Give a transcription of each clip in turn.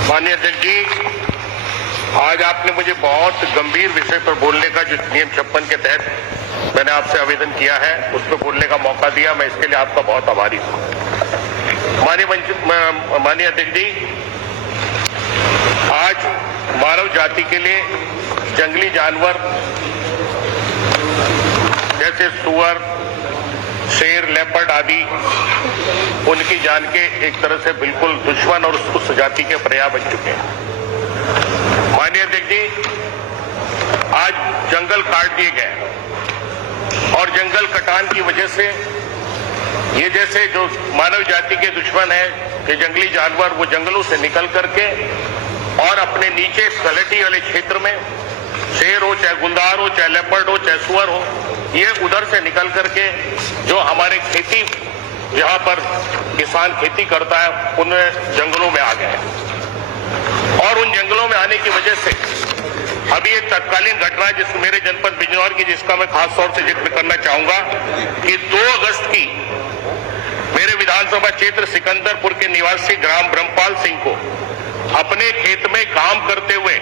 माननीय अध्यक्ष जी, आज आपने मुझे बहुत गंभीर विषय पर बोलने का, जो नियम 56 के तहत मैंने आपसे आवेदन किया है, उस पर बोलने का मौका दिया। मैं इसके लिए आपका बहुत आभारी हूं। माननीय अध्यक्ष जी, आज मानव जाति के लिए जंगली जानवर जैसे सुअर, शेर, लेपर्ड आदि उनकी जान के एक तरह से बिल्कुल दुश्मन और उस जाति के पर्याय बन चुके हैं। माननीय अध्यक्ष जी, आज जंगल काट दिए गए और जंगल कटान की वजह से ये जैसे जो मानव जाति के दुश्मन है कि जंगली जानवर वो जंगलों से निकल करके और अपने नीचे सलेटी वाले क्षेत्र में शेर हो, चाहे गुलदार हो, चाहे लेपर्ड हो, चाहे सुअर हो, ये उधर से निकल करके जो हमारे खेती, जहां पर किसान खेती करता है, उन जंगलों में आ गए हैं। और उन जंगलों में आने की वजह से अभी एक तत्कालीन घटना है जिस मेरे जनपद बिजनौर की, जिसका मैं खास तौर से जिक्र करना चाहूंगा कि 2 अगस्त की मेरे विधानसभा क्षेत्र सिकंदरपुर के निवासी ग्राम ब्रह्मपाल सिंह को अपने खेत में काम करते हुए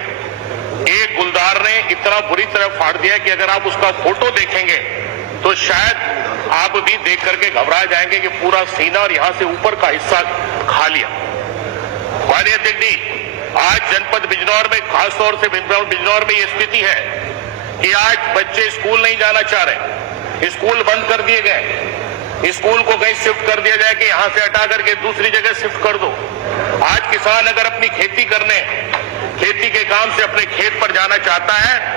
एक गुलदार ने इतना बुरी तरह फाड़ दिया कि अगर आप उसका फोटो देखेंगे तो शायद आप भी देख करके घबरा जाएंगे कि पूरा सीना और यहां से ऊपर का हिस्सा खा लिया। माननीय अध्यक्ष जी, आज जनपद बिजनौर में, खासतौर से बिजनौर में ये स्थिति है कि आज बच्चे स्कूल नहीं जाना चाह रहे, स्कूल बंद कर दिए गए। स्कूल को कहीं शिफ्ट कर दिया जाए कि यहां से हटा करके दूसरी जगह शिफ्ट कर दो। आज किसान अगर अपनी खेती करने, खेती के काम से अपने खेत पर जाना चाहता है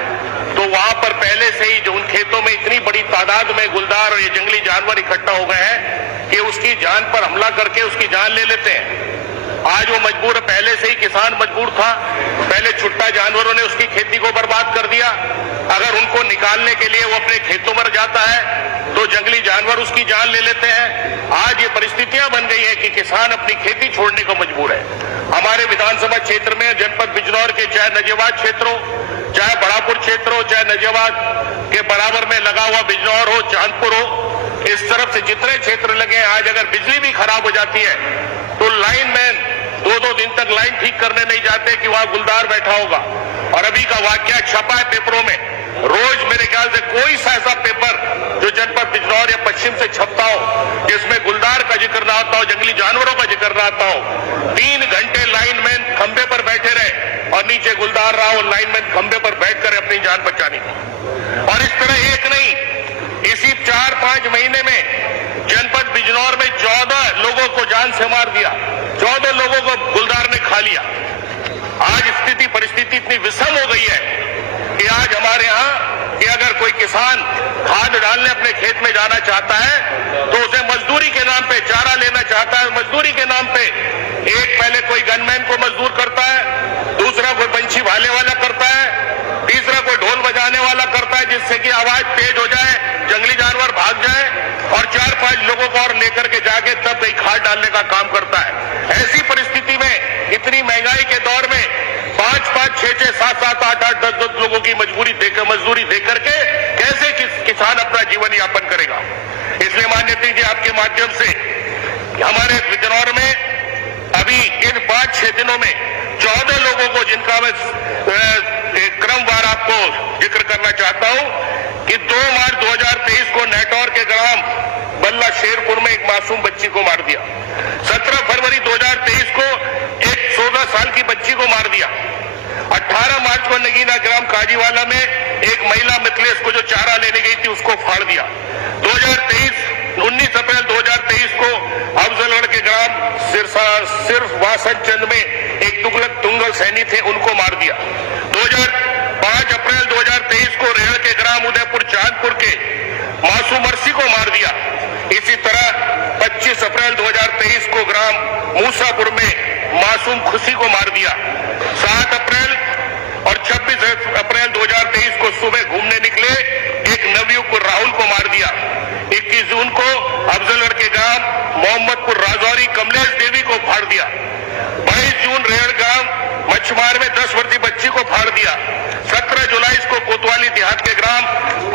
तो वहां पर पहले से ही जो उन खेतों में इतनी बड़ी तादाद में गुलदार और ये जंगली जानवर इकट्ठा हो गए हैं कि उसकी जान पर हमला करके उसकी जान ले लेते हैं। आज वो मजबूर, पहले से ही किसान मजबूर था, पहले छुट्टा जानवरों ने उसकी खेती को बर्बाद कर दिया। अगर उनको निकालने के लिए वो अपने खेतों में जाता है तो जंगली जानवर उसकी जान ले लेते हैं। आज ये परिस्थितियां बन गई है कि किसान अपनी खेती छोड़ने को मजबूर है। हमारे विधानसभा क्षेत्र में, जनपद बिजनौर के चाहे नजियाबाद क्षेत्र हो, चाहे बड़ापुर क्षेत्र हो, चाहे नजियाबाद के बराबर में लगा हुआ बिजनौर हो, चांदपुर हो, इस तरफ से जितने क्षेत्र लगे हैं, आज अगर बिजली भी खराब हो जाती है तो लाइनमैन 2-2 दिन तक लाइन ठीक करने नहीं जाते कि वहां गुलदार बैठा होगा। और अभी का वाकया छपा है पेपरों में, रोज मेरे ख्याल से कोई सा ऐसा पेपर जो जनपद बिजनौर या पश्चिम से छपता हो जिसमें गुलदार का जिक्र ना आता हो, जंगली जानवरों का जिक्र ना आता हो। 3 घंटे लाइनमैन खंबे पर बैठे रहे और नीचे गुलदार रहा हो, लाइनमैन खंबे पर बैठकर अपनी जान बचानी थी। और इस तरह एक नहीं, इसी 4-5 महीने में जनपद बिजनौर में 14 लोगों को जान से मार दिया, 14 लोगों को गुलदार ने खा लिया। आज स्थिति, परिस्थिति इतनी विषम हो गई है कि आज हमारे यहां कि अगर कोई किसान खाद डालने अपने खेत में जाना चाहता है तो उसे मजदूरी के नाम पे, चारा लेना चाहता है मजदूरी के नाम पे, एक पहले कोई गनमैन को मजदूर करता है, दूसरा कोई पंछी भाले वाला करता है, तीसरा कोई ढोल बजाने वाला करता है जिससे कि आवाज तेज हो जाए, जंगली जानवर भाग जाए, और 4-5 लोगों को और लेकर के जाके तब कहीं खाद डालने का काम करता है। ऐसी परिस्थिति में, इतनी महंगाई के दौर में 5-5, 6-6, 7-7, 8-8, 10-10 लोगों की मजदूरी देकर के कैसे किसान अपना जीवन यापन करेगा। इसलिए माननीय अध्यक्ष जी, आपके माध्यम से हमारे बिजनौर में अभी इन 5-6 दिनों में 14 लोगों को, जिनका मैं क्रमवार आपको जिक्र करना चाहता हूं कि 2 मार्च 2023 को नेटौर के ग्राम बल्ला शेरपुर में एक मासूम बच्ची को मार दिया। 17 फरवरी 2023 को एक 14 साल की बच्ची को मार दिया। 18 मार्च को नगीना ग्राम काजीवाला में एक महिला मिथिलेश को जो चारा लेने गई थी उसको फाड़ दिया। 19 अप्रैल 2023 को अफजलगढ़ के ग्राम सिर्फ वासन चंद में एक तुंगल सैनी थे, उनको मार दिया। 5 अप्रैल 2023 को रेहड़ के ग्राम उदयपुर चांदपुर के मासूम मरसी को मार दिया। इसी तरह 25 अप्रैल 2023 को ग्राम मूसापुर में मासूम खुशी को मार दिया। 7 अप्रैल और 26 अप्रैल 2023 को सुबह घूमने निकले एक नवयुवक राहुल को मार दिया। 21 जून को अफजलगढ़ के ग्राम मोहम्मदपुर राजौरी कमलेश देवी को फाड़ दिया। 22 जून रेहड़ गांव मछमार में 10 वर्षीय बच्ची को फाड़ दिया। 17 जुलाई को कोतवाली देहात के ग्राम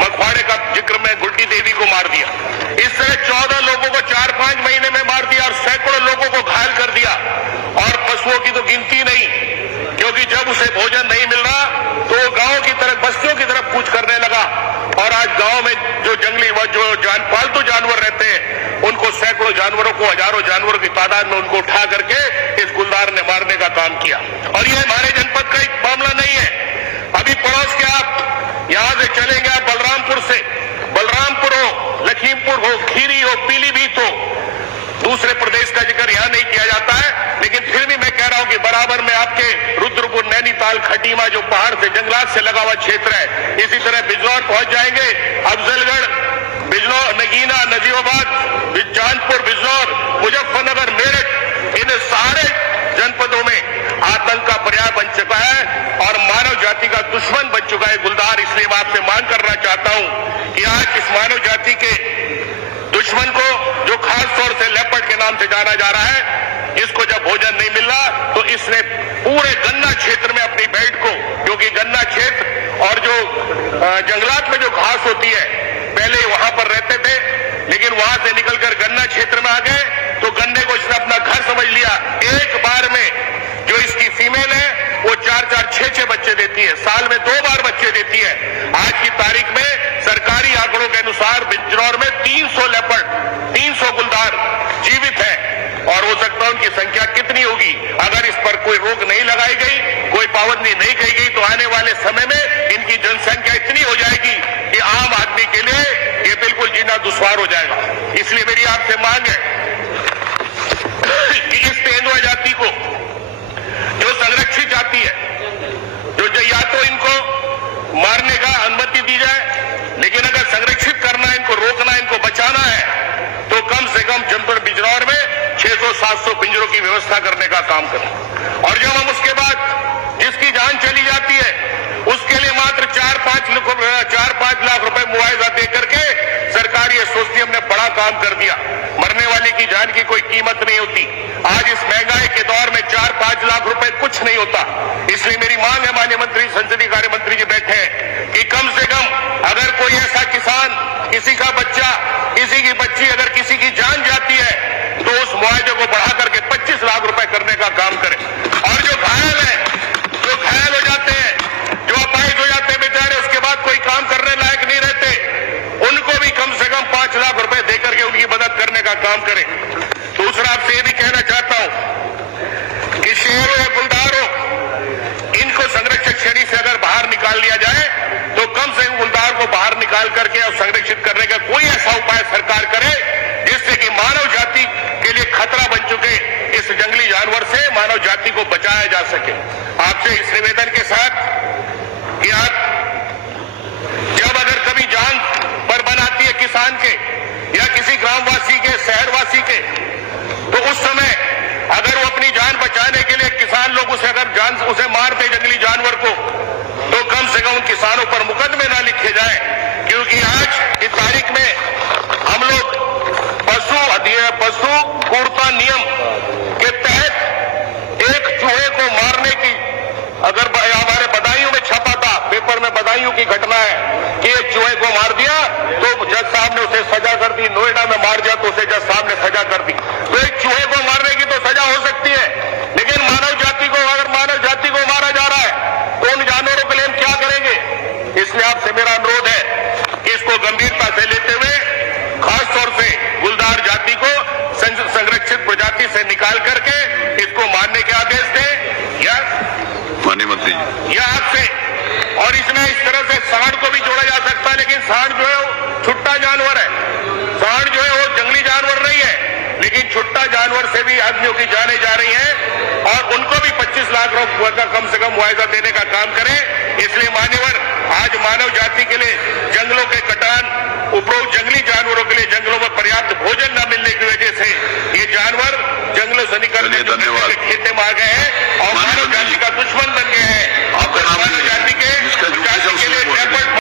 मखवाड़े का जिक्र में गुड्डी देवी को मार दिया। इस तरह 14 लोगों को 4-5 महीने में मार दिया और सैकड़ों लोगों को घायल कर दिया। और पशुओं की तो गिनती नहीं, जब उसे भोजन नहीं मिल रहा तो वो गांव की तरफ, बस्तियों की तरफ कूच करने लगा और आज गांव में जो जंगली जो पालतू जानवर रहते हैं उनको, सैकड़ों जानवरों को, हजारों जानवरों की तादाद में उनको उठा करके इस गुलदार ने मारने का काम किया। और ये हमारे जनपद का एक मामला नहीं है। अभी पड़ोस के आप यहां से चलेंगे, आप बलरामपुर से, बलरामपुर हो, लखीमपुर हो, खीरी हो, पीलीभीत हो, दूसरे प्रदेश का जिक्र यहां नहीं किया जाता है, लेकिन फिर भी मैं कह रहा हूं कि बराबर में आपके रुद्रपुर, नैनीताल, खटीमा जो पहाड़ से, जंगलात से लगा हुआ क्षेत्र है, इसी तरह बिजनौर पहुंच जाएंगे, अफजलगढ़, बिजनौर, नगीना, नजीबाबाद, चांदपुर, बिजनौर, मुजफ्फरनगर, मेरठ, इन सारे जनपदों में आतंक का पर्याय बन चुका है और मानव जाति का दुश्मन बन चुका है गुलदार। इसलिए मैं आपसे मांग करना चाहता हूं कि आज इस मानव जाति के दुश्मन को, जो खास तौर से लेपर्ड के नाम से जाना जा रहा है, इसको जब भोजन नहीं मिल रहा तो इसने पूरे गन्ना क्षेत्र में अपनी बेल्ट को, क्योंकि गन्ना क्षेत्र और जो जंगलात में जो घास होती है, पहले वहां पर रहते थे, लेकिन वहां से निकलकर गन्ना क्षेत्र में आ गए तो गन्ने को इसने अपना घर समझ लिया। एक बार में जो इसकी फीमेल है वो 4-4, 6-6 बच्चे देती है, साल में 2 बार बच्चे देती है। आज की तारीख में सरकारी आंकड़ों के अनुसार बिजनौर में 300 लेपर्ड, 300 गुलदार जीवित है और हो सकता है उनकी संख्या कितनी होगी। अगर इस पर कोई रोक नहीं लगाई गई, कोई पाबंदी नहीं कही गई तो आने वाले समय में इनकी जनसंख्या इतनी हो जाएगी कि आम आदमी के लिए ये बिल्कुल जीना दुश्वार हो जाएगा। इसलिए मेरी आपसे मांग है कि इस तेंदुआ जाति को, जो संरक्षित जाति है, जो या तो इनको मारने का अनुमति दी जाए, लेकिन अगर संरक्षित करना है, इनको रोकना, इनको बचाना है, तो कम से कम जनपद बिजनौर में 600-700 पिंजरों की व्यवस्था करने का काम करें। और जब हम उसके बाद जिसकी जान चली जाती है उसके लिए मात्र 4-5 लाख रुपए मुआवजा दे करके सरकार ये सोचती हमने बड़ा काम कर दिया। मरने वाले की जान की कोई कीमत नहीं होती। आज इस महंगाई के दौर में 4-5 लाख रुपए कुछ नहीं होता। इसलिए मेरी मांग है, माननीय मंत्री, संसदीय कार्य मंत्री जी बैठे हैं, कि कम से कम अगर कोई ऐसा किसान, किसी का बच्चा, किसी की बच्ची, अगर किसी की जान जाती है तो उस मुआवजे को बढ़ा करके 25 लाख रुपए करने का काम करें। और जो घायल है, जो घायल हो जाते हैं, जो अपाहिज हो जाते हैं बेचारे, उसके बाद कोई काम करने लायक नहीं रहते, उनको भी कम से कम 5 लाख रुपए देकर के उनकी मदद करने का काम करें। दूसरा आपसे ये भी कहना चाहता हूं कि शेरों या गुलदारों, इनको संरक्षक श्रेणी से अगर बाहर निकाल लिया जाए तो कम से कम गुलदार को बाहर निकाल करके और संरक्षित करने का कोई ऐसा उपाय सरकार करे जिससे कि मानव जाति के लिए खतरा बन चुके इस जंगली जानवर से मानव जाति को बचाया जा सके। आपसे इस निवेदन के साथ कि आप जब अगर कभी जान पर बनाती है किसान के या किसी ग्रामवासी के, शहरवासी के, तो उस समय अगर वो अपनी जान बचाने के लिए किसान लोग उसे मारते जंगली जानवर को, तो कम से कम उन किसानों पर मुकदमे ना लिखे जाए, क्योंकि आज की तारीख में हम लोग पशु क्रूरता नियम के तहत एक चूहे को मारने की, अगर हमारे बदायूं में छपा था, पेपर में बदायूं की घटना है कि एक चूहे को मार दिया तो जज साहब ने उसे सजा कर दी, नोएडा में मार दिया तो उसे जज साहब ने सजा कर दी। तो एक चूहे को मारने की तो सजा हो सकती है, लेकिन मानव जाति को, अगर मानव जाति को मारा जा रहा है तो उन जानवरों के लिए हम क्या करेंगे। इसलिए आपसे मेरा अनुरोध है कि इसको गंभीरता से लेते हुए खासतौर से गुलदार जाति को संरक्षित प्रजाति से निकाल करके इसको मारने के आदेश दें या माननीय मंत्री जी, या आपसे। और इसमें इस तरह से सांड को भी जोड़ा जा सकता है, लेकिन सांड जो है वो छुट्टा जानवर है, सांड जो है वो जंगली जानवर नहीं है, लेकिन छुट्टा जानवर से भी आदमियों की जाने जा रही है और उनको भी 25 लाख रुपए का कम से कम मुआवजा देने का काम करें। इसलिए मान्यवर, आज मानव जाति के लिए जंगलों के कटान, उपरोक्त जंगली जानवरों के लिए जंगलों में पर्याप्त भोजन न मिलने की वजह से ये जानवर जंगलों से निकल के खेते में आ गए हैं और